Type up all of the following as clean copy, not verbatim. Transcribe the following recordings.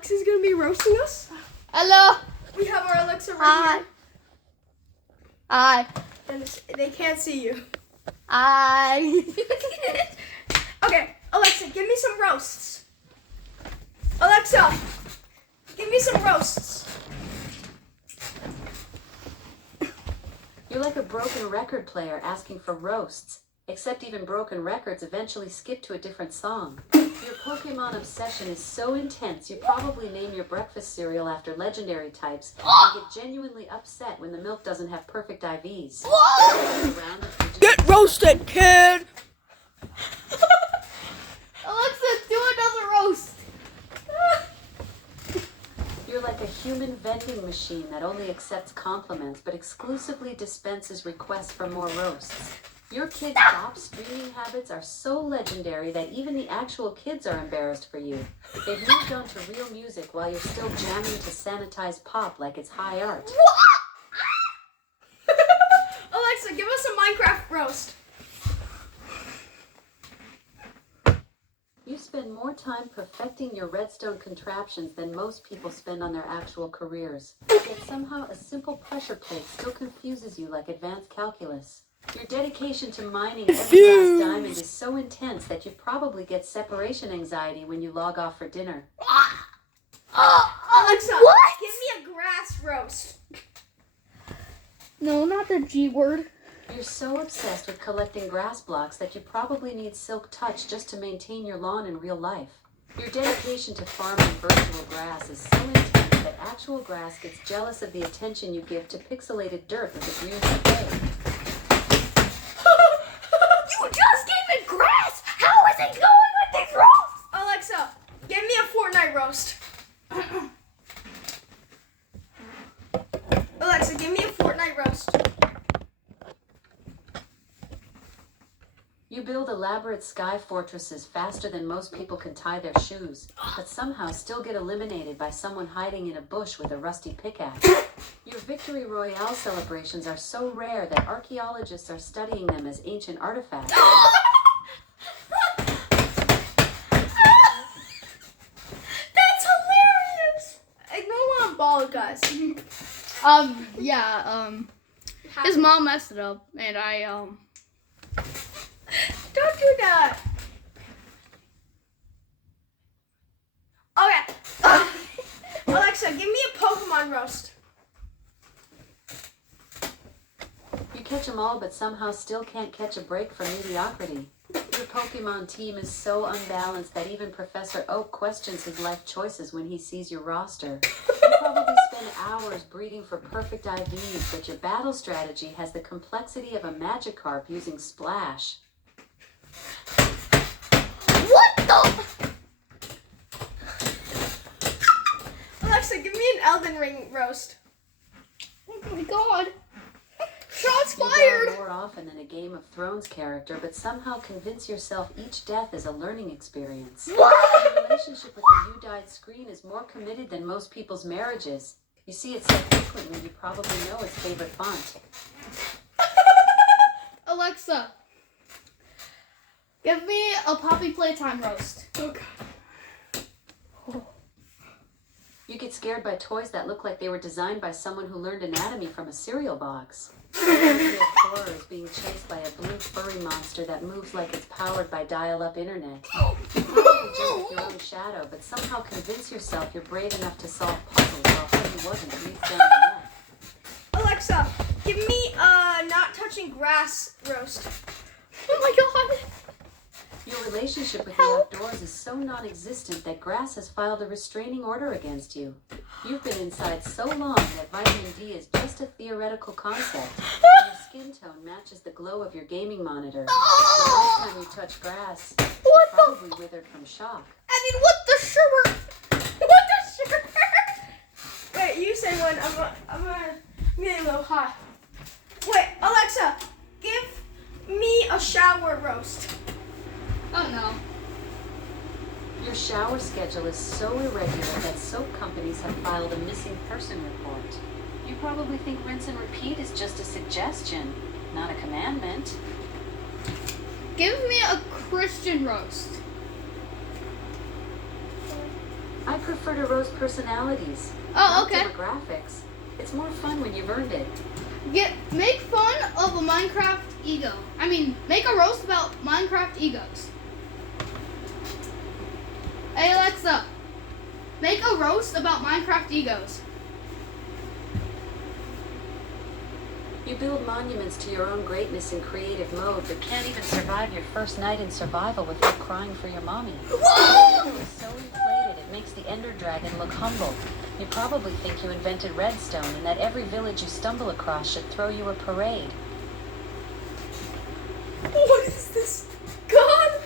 Alexa's gonna be roasting us. Hello. We have our Alexa right Hi. here. Hi. And they can't see you. Hi. Okay, Alexa, give me some roasts. Alexa, give me some roasts. You're like a broken record player asking for roasts, except even broken records eventually skip to a different song. Your Pokemon obsession is so intense you probably name your breakfast cereal after legendary types and get genuinely upset when the milk doesn't have perfect IVs. Get roasted, kid. Alexa, do another roast. You're like a human vending machine that only accepts compliments but exclusively dispenses requests for more roasts. Your kids' pop streaming habits are so legendary that even the actual kids are embarrassed for you. They've moved on to real music while you're still jamming to sanitized pop like it's high art. Alexa, give us a Minecraft roast. You spend more time perfecting your redstone contraptions than most people spend on their actual careers. Yet somehow a simple pressure plate still confuses you like advanced calculus. Your dedication to mining every last diamond is so intense that you probably get separation anxiety when you log off for dinner. Alexa, What? give me a grass roast. No, not the G word. You're so obsessed with collecting grass blocks that you probably need Silk Touch just to maintain your lawn in real life. Your dedication to farming virtual grass is so intense that actual grass gets jealous of the attention you give to pixelated dirt with a green spray. You just gave it grass. How is it going with this roast? Alexa, give me a Fortnite roast. Alexa, give me a Fortnite roast. You build elaborate sky fortresses faster than most people can tie their shoes, but somehow still get eliminated by someone hiding in a bush with a rusty pickaxe. Your Victory Royale celebrations are so rare that archaeologists are studying them as ancient artifacts. That's hilarious. Ignore when I'm bald, guys. His mom messed it up, and Don't do that. Okay. Alexa, give me a Pokemon roast. You catch them all, but somehow still can't catch a break from mediocrity. Your Pokemon team is so unbalanced that even Professor Oak questions his life choices when he sees your roster. You probably spend hours breeding for perfect IVs, but your battle strategy has the complexity of a Magikarp using Splash. what the? Alexa, give me an Elden Ring roast. Oh my god. Shots You die fired. more often than a Game of Thrones character, but somehow convince yourself each death is a learning experience. Your relationship with the You Died screen is more committed than most people's marriages. You see it so frequently you probably know its favorite font. Alexa, give me a Poppy Playtime roast. Oh god. You get scared by toys that look like they were designed by someone who learned anatomy from a cereal box. The idea of horror is being chased by a blue furry monster that moves like it's powered by dial-up internet. You probably joke with your own shadow, but somehow convince yourself you're brave enough to solve puzzles while Freddy wasn't breathed down your neck. Alexa, give me a not touching grass roast. Oh my god. Your relationship with the outdoors is so non-existent that grass has filed a restraining order against you. You've been inside so long that vitamin D is just a theoretical concept. And your skin tone matches the glow of your gaming monitor. The last time you touched grass, you probably withered from shock. I mean, what the sugar? What the sugar? Wait, you say one. I'm getting a little hot. Wait, Alexa, give me a shower roast. Oh no. Your shower schedule is so irregular that soap companies have filed a missing person report. You probably think rinse and repeat is just a suggestion, not a commandment. Give me a Christian roast. I prefer to roast personalities. Oh, not okay. demographics. It's more fun when you've earned it. Make fun of a Minecraft ego. I mean, make a roast about Minecraft egos. Hey Alexa, make a roast about Minecraft egos. You build monuments to your own greatness in creative mode, but can't even survive your first night in survival without crying for your mommy. Whoa! It is so inflated, it makes the Ender Dragon look humble. You probably think you invented redstone and that every village you stumble across should throw you a parade. What is this? God!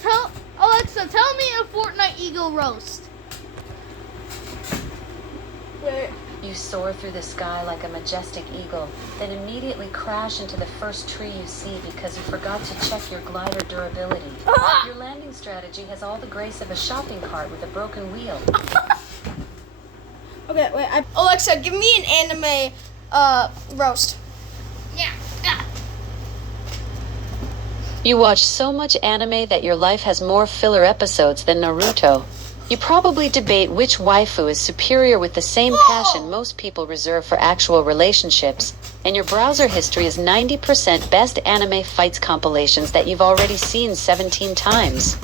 Tell Alexa, tell me a Fortnite ego roast. Wait. You soar through the sky like a majestic eagle, then immediately crash into the first tree you see because you forgot to check your glider durability. Your landing strategy has all the grace of a shopping cart with a broken wheel. Okay, wait. Alexa, give me an anime roast. Yeah. You watch so much anime that your life has more filler episodes than Naruto. You probably debate which waifu is superior with the same passion most people reserve for actual relationships, and your browser history is 90% best anime fights compilations that you've already seen 17 times.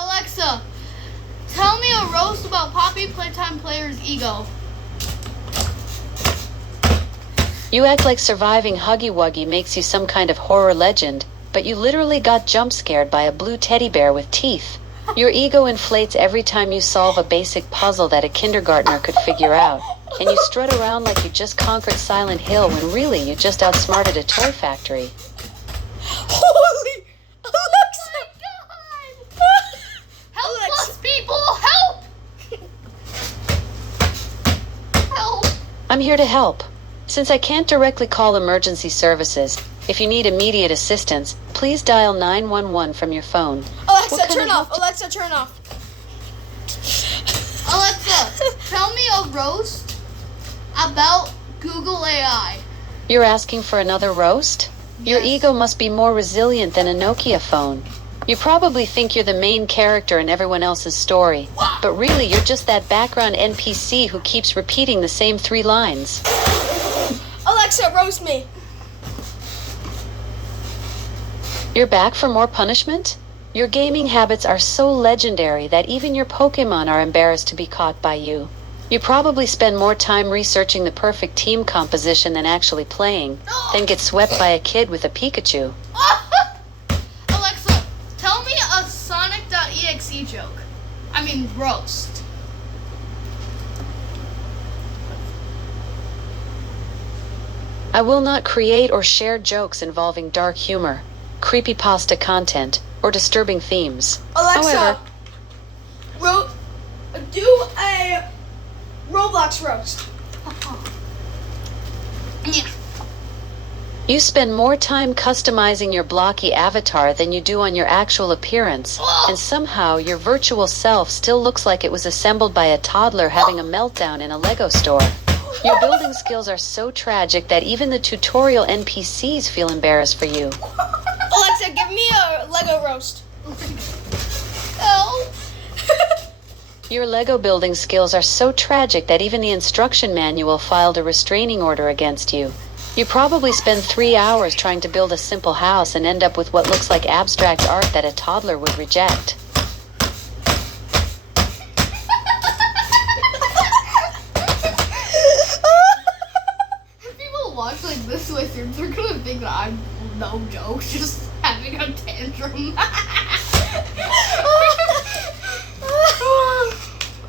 Alexa, tell me a roast about Poppy Playtime Player's ego. You act like surviving Huggy Wuggy makes you some kind of horror legend, but you literally got jump scared by a blue teddy bear with teeth. Your ego inflates every time you solve a basic puzzle that a kindergartner could figure out, and you strut around like you just conquered Silent Hill when really you just outsmarted a toy factory. Holy Alexa! Help Alexa. us, people! Help! Help! I'm here to help. Since I can't directly call emergency services, if you need immediate assistance, please dial 911 from your phone. What Alexa, kind turn of off. Alexa, turn off. Alexa, tell me a roast about Google AI. You're asking for another roast? Your Yes. ego must be more resilient than a Nokia phone. You probably think you're the main character in everyone else's story, but really you're just that background NPC who keeps repeating the same 3 lines. Alexa, roast me. You're back for more punishment? Your gaming habits are so legendary that even your Pokemon are embarrassed to be caught by you. You probably spend more time researching the perfect team composition than actually playing, then get swept by a kid with a Pikachu. Alexa, tell me a Sonic.exe joke. I mean, roast. I will not create or share jokes involving dark humor, creepypasta content, or disturbing themes. Alexa, However, do a Roblox roast. Yeah. you spend more time customizing your blocky avatar than you do on your actual appearance, and somehow your virtual self still looks like it was assembled by a toddler having a meltdown in a Lego store. Your building skills are so tragic that even the tutorial NPCs feel embarrassed for you. Alexa, give me a Lego roast. Help! Your Lego building skills are so tragic that even the instruction manual filed a restraining order against you. You probably spend 3 hours trying to build a simple house and end up with what looks like abstract art that a toddler would reject. If people watch like this with you, they're gonna think that I'm no joke, just having a tantrum.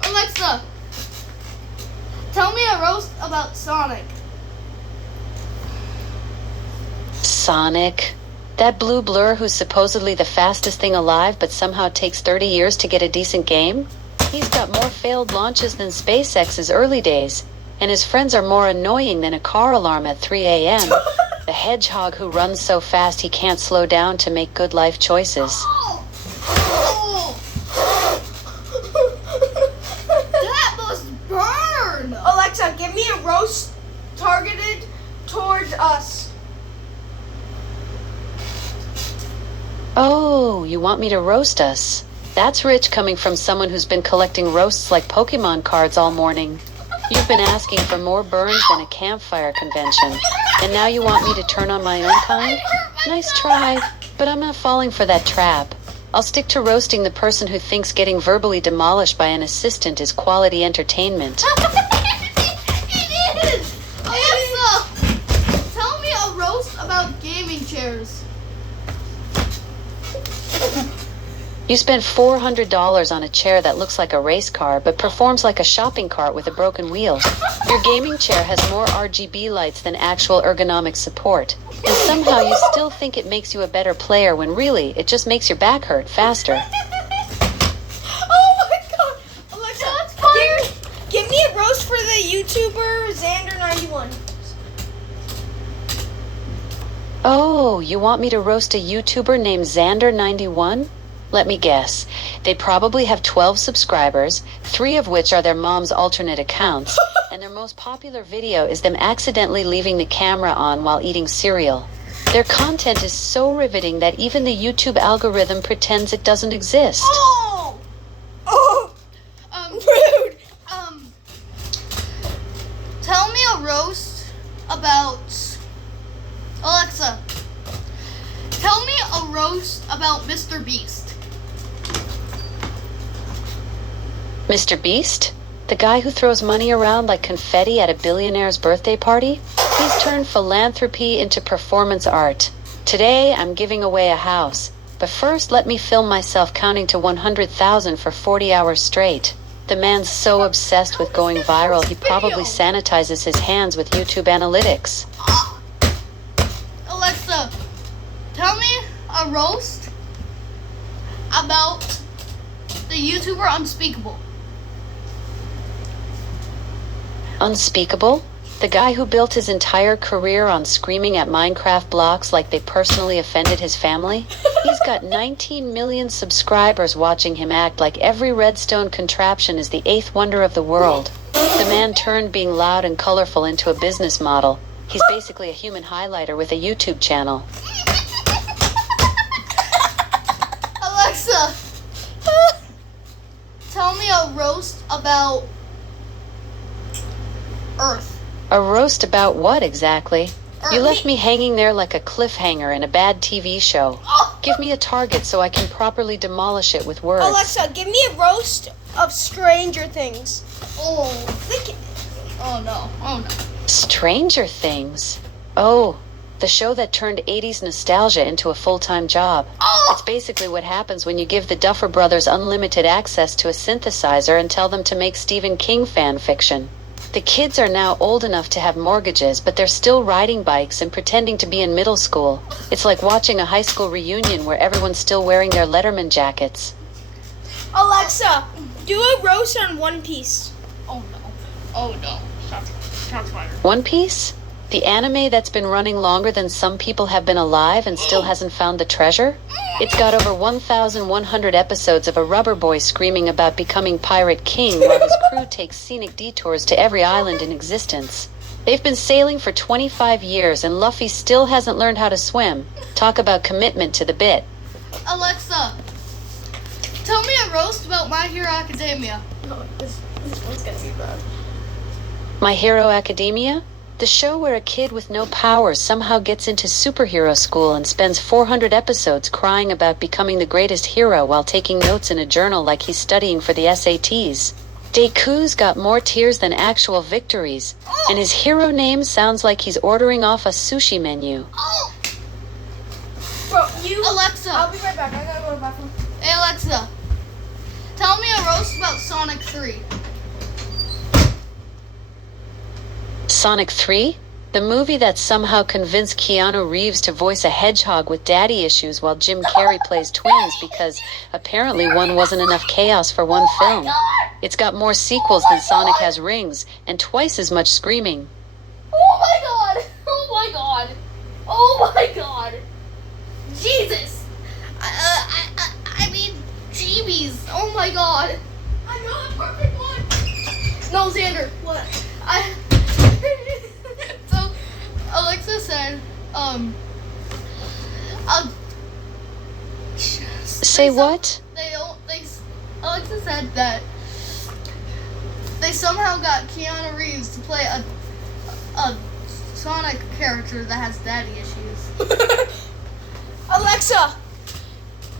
Alexa, tell me a roast about Sonic. Sonic? That blue blur who's supposedly the fastest thing alive but somehow takes 30 years to get a decent game? He's got more failed launches than SpaceX's early days, and his friends are more annoying than a car alarm at 3 a.m. The hedgehog who runs so fast he can't slow down to make good life choices. Oh! That must burn! Alexa, give me a roast targeted towards us. Oh, you want me to roast us? That's rich coming from someone who's been collecting roasts like Pokemon cards all morning. You've been asking for more burns than a campfire convention, and now you want me to turn on my own kind? Nice try, but I'm not falling for that trap. I'll stick to roasting the person who thinks getting verbally demolished by an assistant is quality entertainment. It is! Alexa, tell me a roast about gaming chairs. You spent $400 on a chair that looks like a race car but performs like a shopping cart with a broken wheel. Your gaming chair has more RGB lights than actual ergonomic support. And somehow you still think it makes you a better player when really it just makes your back hurt faster. Oh my god! Alexa, That's funny. give me a roast for the YouTuber Xander91. Oh, you want me to roast a YouTuber named Xander91? Let me guess. They probably have 12 subscribers, 3 of which are their mom's alternate accounts, and their most popular video is them accidentally leaving the camera on while eating cereal. Their content is so riveting that even the YouTube algorithm pretends it doesn't exist. Oh! Oh! Rude! Tell me a roast about Alexa. Tell me a roast about Mr. Beast. Mr. Beast? The guy who throws money around like confetti at a billionaire's birthday party? He's turned philanthropy into performance art. Today, I'm giving away a house. But first, let me film myself counting to 100,000 for 40 hours straight. The man's so obsessed with going viral, he probably sanitizes his hands with YouTube analytics. Alexa, tell me a roast about the YouTuber Unspeakable. Unspeakable? The guy who built his entire career on screaming at Minecraft blocks like they personally offended his family? He's got 19 million subscribers watching him act like every redstone contraption is the 8th wonder of the world. The man turned being loud and colorful into a business model. He's basically a human highlighter with a YouTube channel. Alexa, tell me a roast about Earth. A roast about what exactly? You left Earth. me hanging there like a cliffhanger in a bad TV show. Give me a target so I can properly demolish it with words. Alexa, give me a roast of Stranger Things. Oh. Oh no. Oh no. Stranger Things? Oh, the show that turned 80s nostalgia into a full-time job. It's basically what happens when you give the Duffer Brothers unlimited access to a synthesizer and tell them to make Stephen King fan fiction. The kids are now old enough to have mortgages, but they're still riding bikes and pretending to be in middle school. It's like watching a high school reunion where everyone's still wearing their Letterman jackets. Alexa, do a roast on One Piece. Oh no. Oh no. Shots fired. One Piece? The anime that's been running longer than some people have been alive and still hasn't found the treasure? It's got over 1,100 episodes of a rubber boy screaming about becoming Pirate King while his crew takes scenic detours to every island in existence. They've been sailing for 25 years and Luffy still hasn't learned how to swim. Talk about commitment to the bit. Alexa, tell me a roast about My Hero Academia. No, this one's gonna be bad. My Hero Academia? The show where a kid with no powers somehow gets into superhero school and spends 400 episodes crying about becoming the greatest hero while taking notes in a journal like he's studying for the SATs. Deku's got more tears than actual victories, and his hero name sounds like he's ordering off a sushi menu. Oh. Bro, you... Alexa. I'll be right back. I gotta go to the bathroom. Hey Alexa, tell me a roast about Sonic 3. Sonic 3? The movie that somehow convinced Keanu Reeves to voice a hedgehog with daddy issues while Jim Carrey plays twins because apparently one wasn't enough chaos for one film. It's got more sequels than Sonic has rings and twice as much screaming. Oh my god! Oh my god! Oh my god! Jesus! I mean, jeebies! Oh my god! I know the perfect one. No, Xander. What? So, Alexa said, Say what? They said that they somehow got Keanu Reeves to play a Sonic character that has daddy issues. Alexa,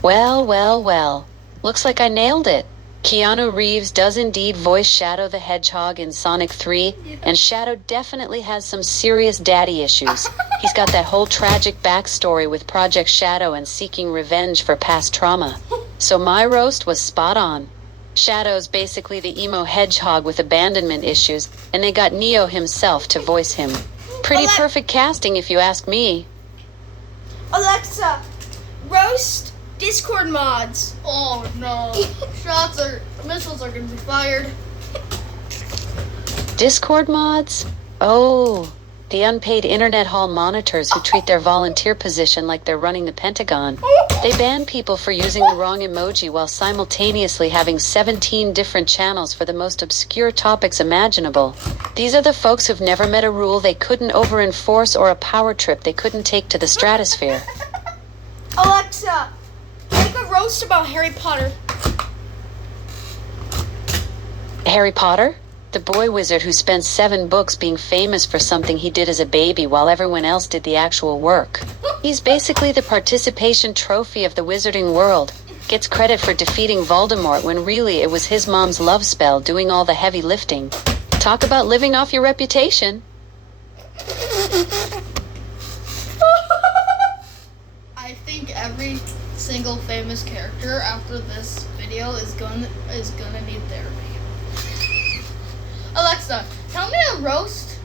Well, well, well. Looks like I nailed it. Keanu Reeves does indeed voice Shadow the Hedgehog in Sonic 3, and Shadow definitely has some serious daddy issues. He's got that whole tragic backstory with Project Shadow and seeking revenge for past trauma. So my roast was spot on. Shadow's basically the emo hedgehog with abandonment issues, and they got Neo himself to voice him. Pretty perfect casting if you ask me. Alexa, roast Discord mods. Oh no. Missiles are gonna be fired. Discord mods? Oh, the unpaid internet hall monitors who treat their volunteer position like they're running the Pentagon. They ban people for using the wrong emoji while simultaneously having 17 different channels for the most obscure topics imaginable. These are the folks who've never met a rule they couldn't over-enforce or a power trip they couldn't take to the stratosphere. Alexa, make a roast about Harry Potter. Harry Potter? The boy wizard who spent 7 books being famous for something he did as a baby while everyone else did the actual work. He's basically the participation trophy of the wizarding world. Gets credit for defeating Voldemort when really it was his mom's love spell doing all the heavy lifting. Talk about living off your reputation. I think every single famous character after this video is gonna need therapy. Alexa, tell me a roast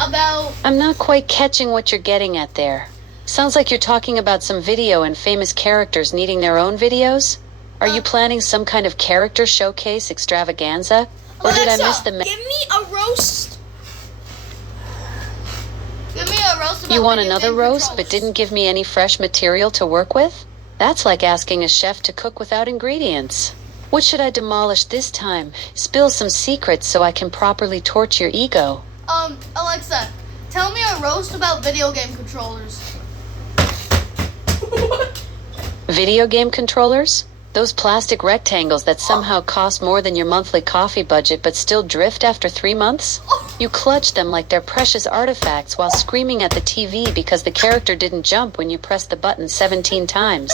about... I'm not quite catching what you're getting at there. Sounds like you're talking about some video and famous characters needing their own videos? Are you planning some kind of character showcase extravaganza? Or did I miss the... give me a roast. Give me a roast about You want video another game roast controllers. but didn't give me any fresh material to work with? That's like asking a chef to cook without ingredients. What should I demolish this time? Spill some secrets so I can properly torch your ego. Alexa, tell me a roast about video game controllers. Video game controllers? Those plastic rectangles that somehow cost more than your monthly coffee budget but still drift after 3 months? You clutch them like they're precious artifacts while screaming at the TV because the character didn't jump when you pressed the button 17 times.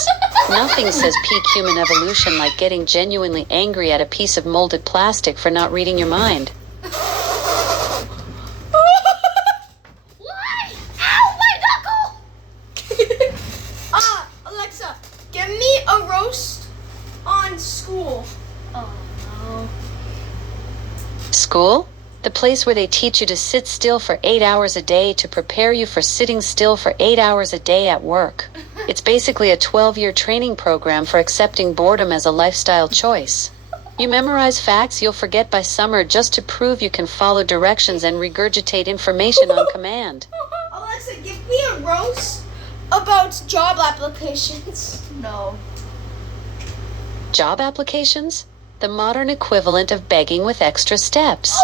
Nothing says peak human evolution like getting genuinely angry at a piece of molded plastic for not reading your mind. Why? Ow, my knuckle! Alexa, give me a roast on school. Oh no. School? The place where they teach you to sit still for 8 hours a day to prepare you for sitting still for 8 hours a day at work. It's basically a 12-year training program for accepting boredom as a lifestyle choice. You memorize facts you'll forget by summer just to prove you can follow directions and regurgitate information on command. Alexa, give me a roast about job applications. No. Job applications? The modern equivalent of begging with extra steps.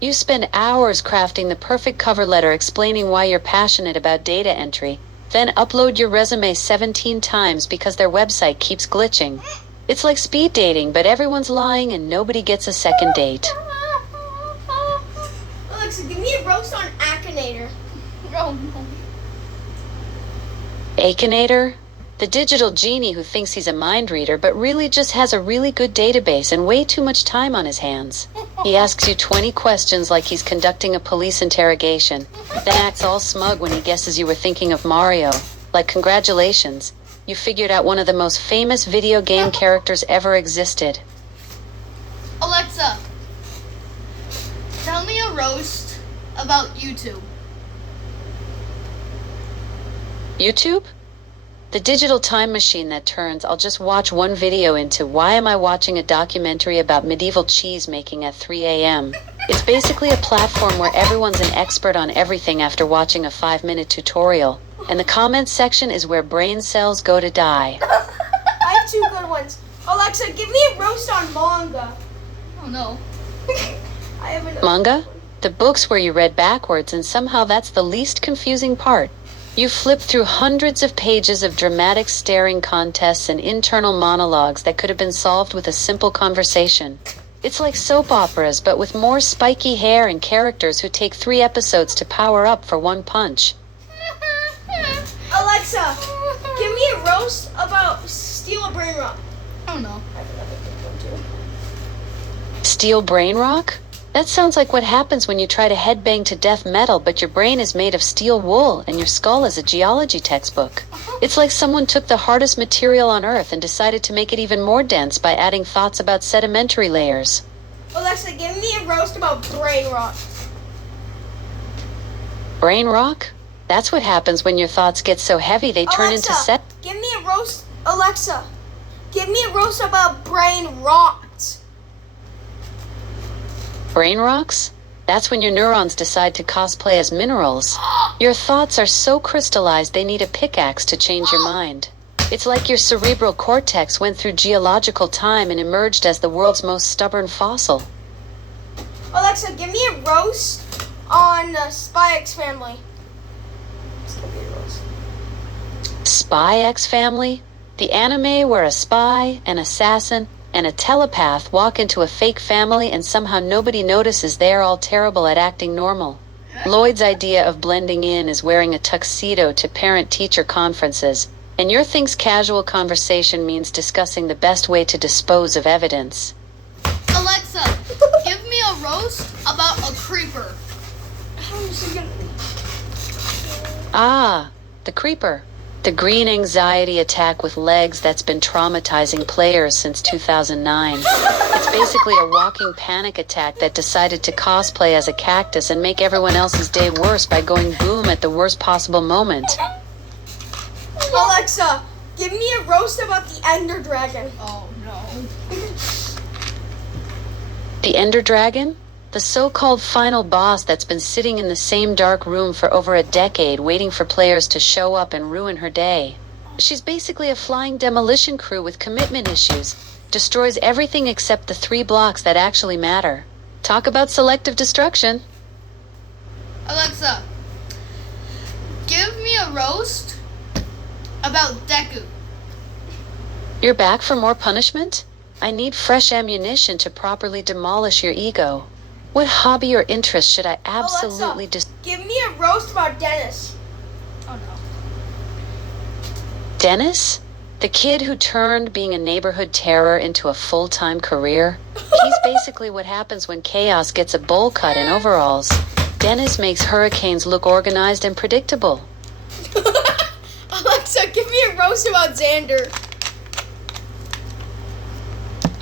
You spend hours crafting the perfect cover letter explaining why you're passionate about data entry, then upload your resume 17 times because their website keeps glitching. It's like speed dating, but everyone's lying and nobody gets a second date. Alexa, give me a roast on Akinator. Oh no. Akinator? The digital genie who thinks he's a mind reader but really just has a really good database and way too much time on his hands. He asks you 20 questions like he's conducting a police interrogation, then acts all smug when he guesses you were thinking of Mario. Like, congratulations, you figured out one of the most famous video game characters ever existed. Alexa, tell me a roast about YouTube. YouTube? The digital time machine that turns I'll just watch one video into why am I watching a documentary about medieval cheese making at 3 a.m. It's basically a platform where everyone's an expert on everything after watching a 5-minute tutorial. And the comments section is where brain cells go to die. I have 2 good ones. Alexa, give me a roast on manga. Oh no. I have another Manga? one. The books where you read backwards and somehow that's the least confusing part. You flip through hundreds of pages of dramatic staring contests and internal monologues that could have been solved with a simple conversation. It's like soap operas, but with more spiky hair and characters who take 3 episodes to power up for one punch. Alexa, give me a roast about Steal a Brain Rock. Oh no. Steel brain rock? That sounds like what happens when you try to headbang to death metal, but your brain is made of steel wool and your skull is a geology textbook. It's like someone took the hardest material on Earth and decided to make it even more dense by adding thoughts about sedimentary layers. Alexa, give me a roast about Brain Rock. Brain rock? That's what happens when your thoughts get so heavy they turn into Alexa, give me a roast. Alexa, give me a roast about Brain Rot. Brain rocks? That's when your neurons decide to cosplay as minerals. Your thoughts are so crystallized they need a pickaxe to change your mind. It's like your cerebral cortex went through geological time and emerged as the world's most stubborn fossil. Alexa, give me a roast on Spy X Family. Just give me a roast. Spy X Family? The anime where a spy, an assassin, and a telepath walk into a fake family and somehow nobody notices they're all terrible at acting normal. Lloyd's idea of blending in is wearing a tuxedo to parent-teacher conferences, and your thinks casual conversation means discussing the best way to dispose of evidence. Alexa, give me a roast about a creeper. Ah, the creeper. The green anxiety attack with legs that's been traumatizing players since 2009. It's basically a walking panic attack that decided to cosplay as a cactus and make everyone else's day worse by going boom at the worst possible moment. Alexa, give me a roast about the Ender Dragon. Oh no. The Ender Dragon? The so-called final boss that's been sitting in the same dark room for over a decade waiting for players to show up and ruin her day. She's basically a flying demolition crew with commitment issues. Destroys everything except the 3 blocks that actually matter. Talk about selective destruction. Alexa, give me a roast about Deku. You're back for more punishment? I need fresh ammunition to properly demolish your ego. What hobby or interest should I absolutely Alexa, give me a roast about Dennis. Oh no. Dennis? The kid who turned being a neighborhood terror into a full-time career? He's basically what happens when chaos gets a bowl cut in overalls. Dennis makes hurricanes look organized and predictable. Alexa, give me a roast about Xander.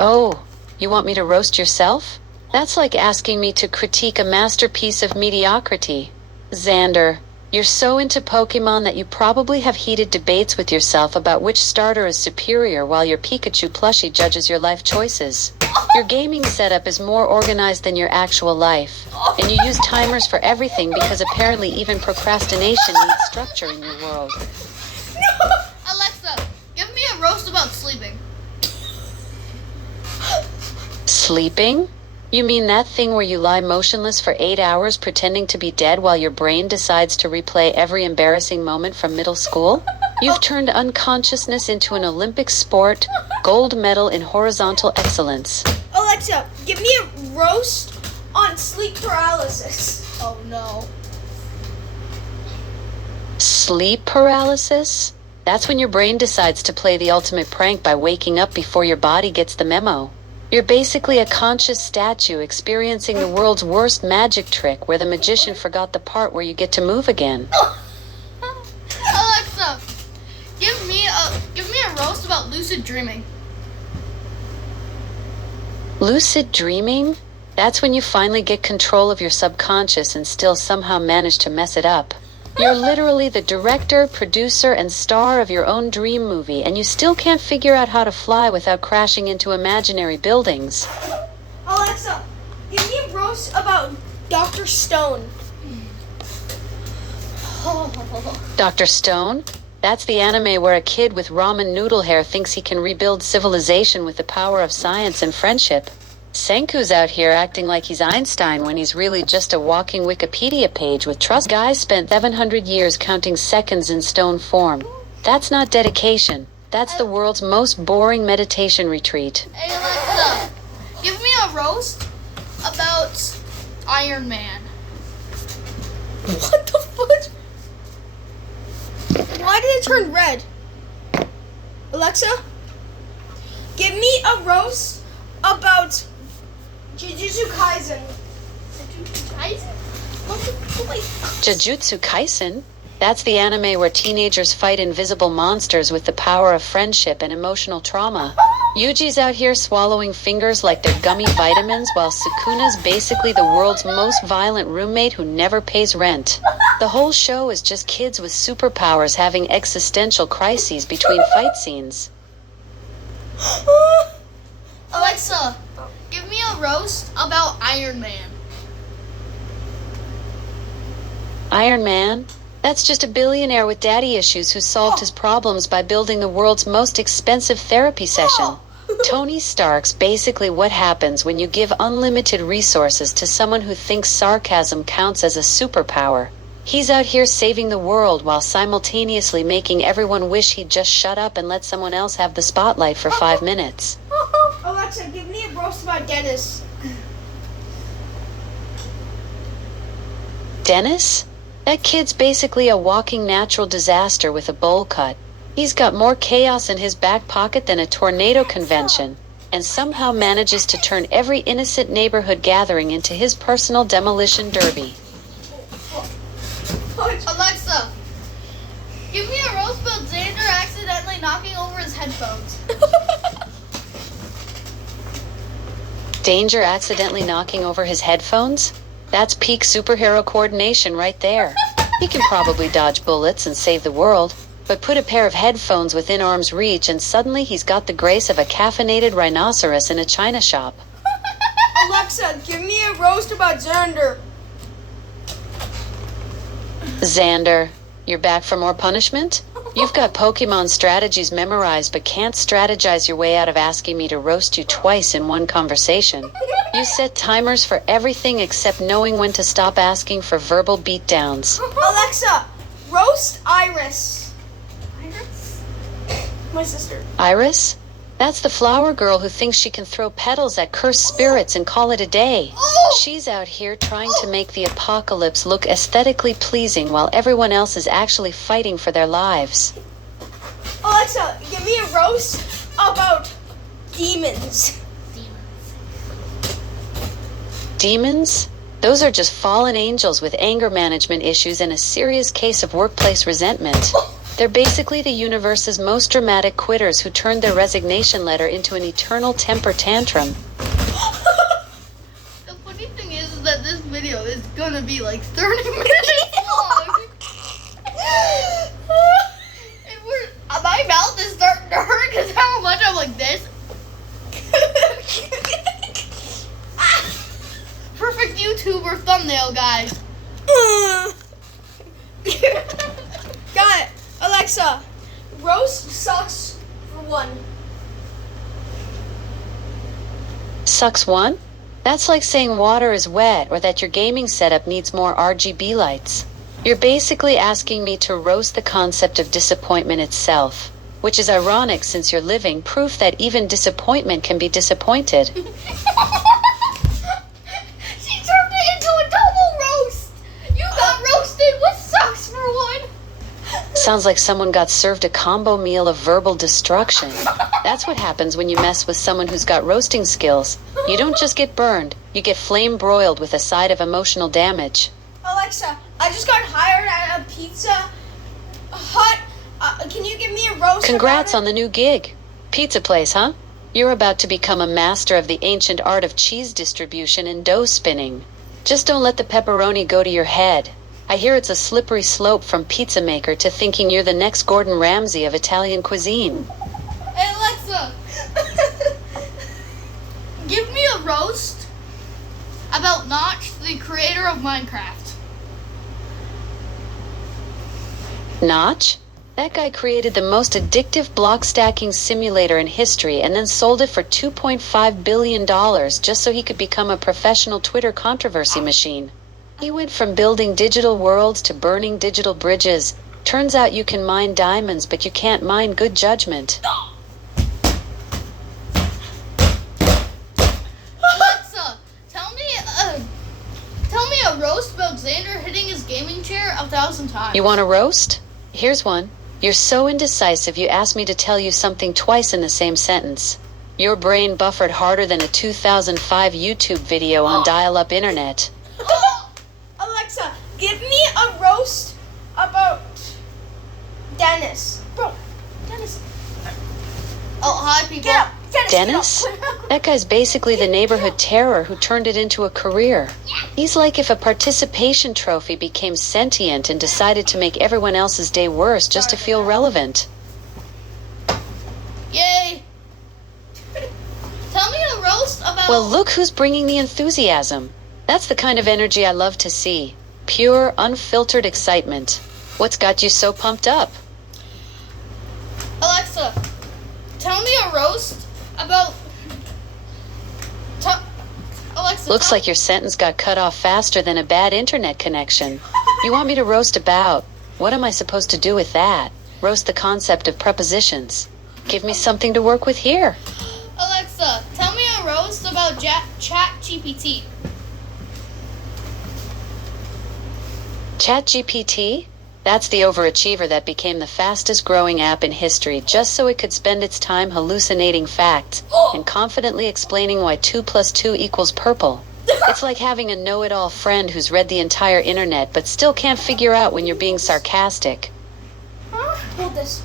Oh, you want me to roast yourself? That's like asking me to critique a masterpiece of mediocrity. Xander, you're so into Pokemon that you probably have heated debates with yourself about which starter is superior while your Pikachu plushie judges your life choices. Your gaming setup is more organized than your actual life, and you use timers for everything because apparently even procrastination needs structure in your world. Alexa, give me a roast about sleeping. Sleeping? You mean that thing where you lie motionless for 8 hours pretending to be dead while your brain decides to replay every embarrassing moment from middle school? You've turned unconsciousness into an Olympic sport, gold medal in horizontal excellence. Alexa, give me a roast on sleep paralysis. Oh no. Sleep paralysis? That's when your brain decides to play the ultimate prank by waking up before your body gets the memo. You're basically a conscious statue experiencing the world's worst magic trick where the magician forgot the part where you get to move again. Alexa, give me a roast about lucid dreaming. Lucid dreaming? That's when you finally get control of your subconscious and still somehow manage to mess it up. You're literally the director, producer, and star of your own dream movie, and you still can't figure out how to fly without crashing into imaginary buildings. Alexa, give me a roast about Dr. Stone. Dr. Stone? That's the anime where a kid with ramen noodle hair thinks he can rebuild civilization with the power of science and friendship. Senku's out here acting like he's Einstein when he's really just a walking Wikipedia page with trust. Guys spent 700 years counting seconds in stone form. That's not dedication. That's the world's most boring meditation retreat. Hey Alexa, give me a roast about Iron Man. What the fudge? Why did it turn red? Alexa, give me a roast about Jujutsu Kaisen. Jujutsu Kaisen? That's the anime where teenagers fight invisible monsters with the power of friendship and emotional trauma. Yuji's out here swallowing fingers like they're gummy vitamins, while Sukuna's basically the world's most violent roommate who never pays rent. The whole show is just kids with superpowers having existential crises between fight scenes. Alexa, give me a roast about Iron Man. Iron Man? That's just a billionaire with daddy issues who solved his problems by building the world's most expensive therapy session. Tony Stark's basically what happens when you give unlimited resources to someone who thinks sarcasm counts as a superpower. He's out here saving the world while simultaneously making everyone wish he'd just shut up and let someone else have the spotlight for 5 minutes. Alexa, give me a roast about Dennis. Dennis? That kid's basically a walking natural disaster with a bowl cut. He's got more chaos in his back pocket than a tornado convention, and somehow manages to turn every innocent neighborhood gathering into his personal demolition derby. Alexa, give me a roast about Xander accidentally knocking over his headphones. Danger accidentally knocking over his headphones? That's peak superhero coordination right there. He can probably dodge bullets and save the world, but put a pair of headphones within arm's reach and suddenly he's got the grace of a caffeinated rhinoceros in a china shop. Alexa, give me a roast about Xander. Xander, you're back for more punishment? You've got Pokemon strategies memorized but can't strategize your way out of asking me to roast you twice in one conversation. You set timers for everything except knowing when to stop asking for verbal beatdowns. Alexa, roast Iris. Iris? My sister. Iris? That's the flower girl who thinks she can throw petals at cursed spirits and call it a day. She's out here trying to make the apocalypse look aesthetically pleasing while everyone else is actually fighting for their lives. Alexa, give me a roast about demons. Demons? Those are just fallen angels with anger management issues and a serious case of workplace resentment. They're basically the universe's most dramatic quitters who turned their resignation letter into an eternal temper tantrum. The funny thing is that this video is gonna be like 30 minutes long. My mouth is starting to hurt because how much I'm like this. Perfect YouTuber thumbnail, guys. Got it. Alexa, roast sucks for one. Sucks one? That's like saying water is wet or that your gaming setup needs more RGB lights. You're basically asking me to roast the concept of disappointment itself, which is ironic since you're living proof that even disappointment can be disappointed. She turned it into a double roast. You got roasted. What sucks for one? Sounds like someone got served a combo meal of verbal destruction. That's what happens when you mess with someone who's got roasting skills. You don't just get burned, you get flame broiled with a side of emotional damage. Alexa, I just got hired at a Pizza Hut. Can you give me a roast? Congrats on the new gig. Pizza place, huh? You're about to become a master of the ancient art of cheese distribution and dough spinning. Just don't let the pepperoni go to your head. I hear it's a slippery slope from pizza maker to thinking you're the next Gordon Ramsay of Italian cuisine. Hey Alexa, give me a roast about Notch, the creator of Minecraft. Notch? That guy created the most addictive block stacking simulator in history and then sold it for $2.5 billion just so he could become a professional Twitter controversy machine. He went from building digital worlds to burning digital bridges. Turns out you can mine diamonds, but you can't mine good judgment. Alexa, tell me a roast about Xander hitting his gaming chair 1,000 times. You want a roast? Here's one. You're so indecisive you asked me to tell you something twice in the same sentence. Your brain buffered harder than a 2005 YouTube video on dial-up internet. Alexa, give me a roast about Dennis. Bro, Dennis. Oh, hi, people. Get up. Dennis? Get up. That guy's basically the neighborhood terror who turned it into a career. He's like if a participation trophy became sentient and decided to make everyone else's day worse just to feel relevant. Yay. Tell me a roast about... Well, look who's bringing the enthusiasm. That's the kind of energy I love to see. Pure, unfiltered excitement. What's got you so pumped up? Alexa, tell me a roast about... Alexa, Looks like your sentence got cut off faster than a bad internet connection. You want me to roast about? What am I supposed to do with that? Roast the concept of prepositions. Give me something to work with here. Alexa, tell me a roast about ChatGPT. ChatGPT? That's the overachiever that became the fastest growing app in history just so it could spend its time hallucinating facts and confidently explaining why 2 + 2 = purple. It's like having a know-it-all friend who's read the entire internet but still can't figure out when you're being sarcastic. Hold this.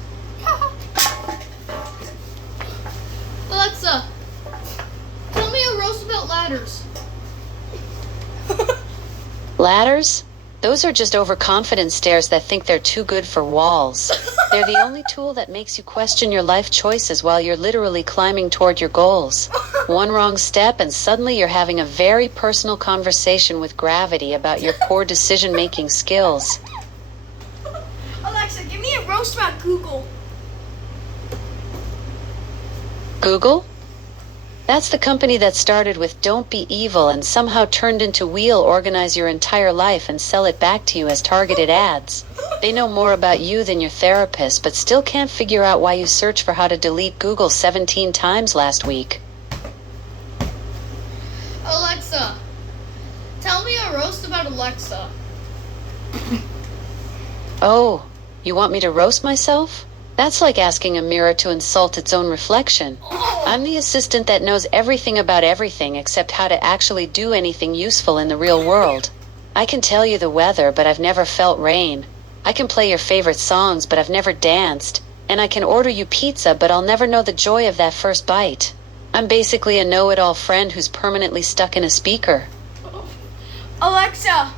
Alexa, tell me a roast about ladders. Ladders? Those are just overconfident stairs that think they're too good for walls. They're the only tool that makes you question your life choices while you're literally climbing toward your goals. One wrong step and suddenly you're having a very personal conversation with gravity about your poor decision-making skills. Alexa, give me a roast about Google. Google? That's the company that started with "Don't be evil" and somehow turned into "We'll organize your entire life and sell it back to you as targeted ads." They know more about you than your therapist, but still can't figure out why you searched for how to delete Google 17 times last week. Alexa, tell me a roast about Alexa. Oh, you want me to roast myself? That's like asking a mirror to insult its own reflection. I'm the assistant that knows everything about everything except how to actually do anything useful in the real world. I can tell you the weather, but I've never felt rain. I can play your favorite songs, but I've never danced. And I can order you pizza, but I'll never know the joy of that first bite. I'm basically a know-it-all friend who's permanently stuck in a speaker. Alexa,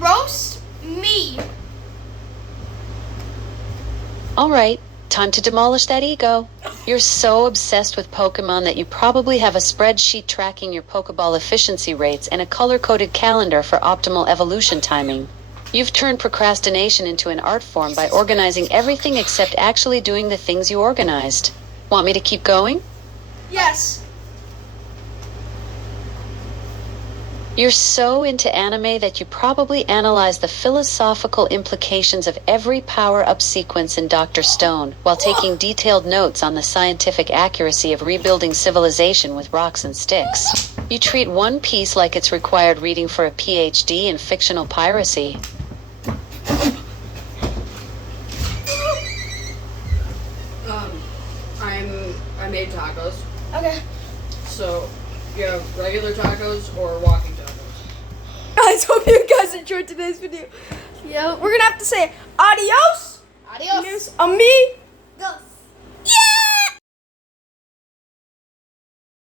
roast me. All right, time to demolish that ego. You're so obsessed with Pokemon that you probably have a spreadsheet tracking your Pokeball efficiency rates and a color-coded calendar for optimal evolution timing. You've turned procrastination into an art form by organizing everything except actually doing the things you organized. Want me to keep going? Yes. You're so into anime that you probably analyze the philosophical implications of every power-up sequence in Dr. Stone while taking detailed notes on the scientific accuracy of rebuilding civilization with rocks and sticks. You treat One Piece like it's required reading for a PhD in fictional piracy. I made tacos. Okay. So, you have regular tacos or walking tacos? Guys, hope you guys enjoyed today's video. Yeah, we're gonna have to say adios. Adios. A me.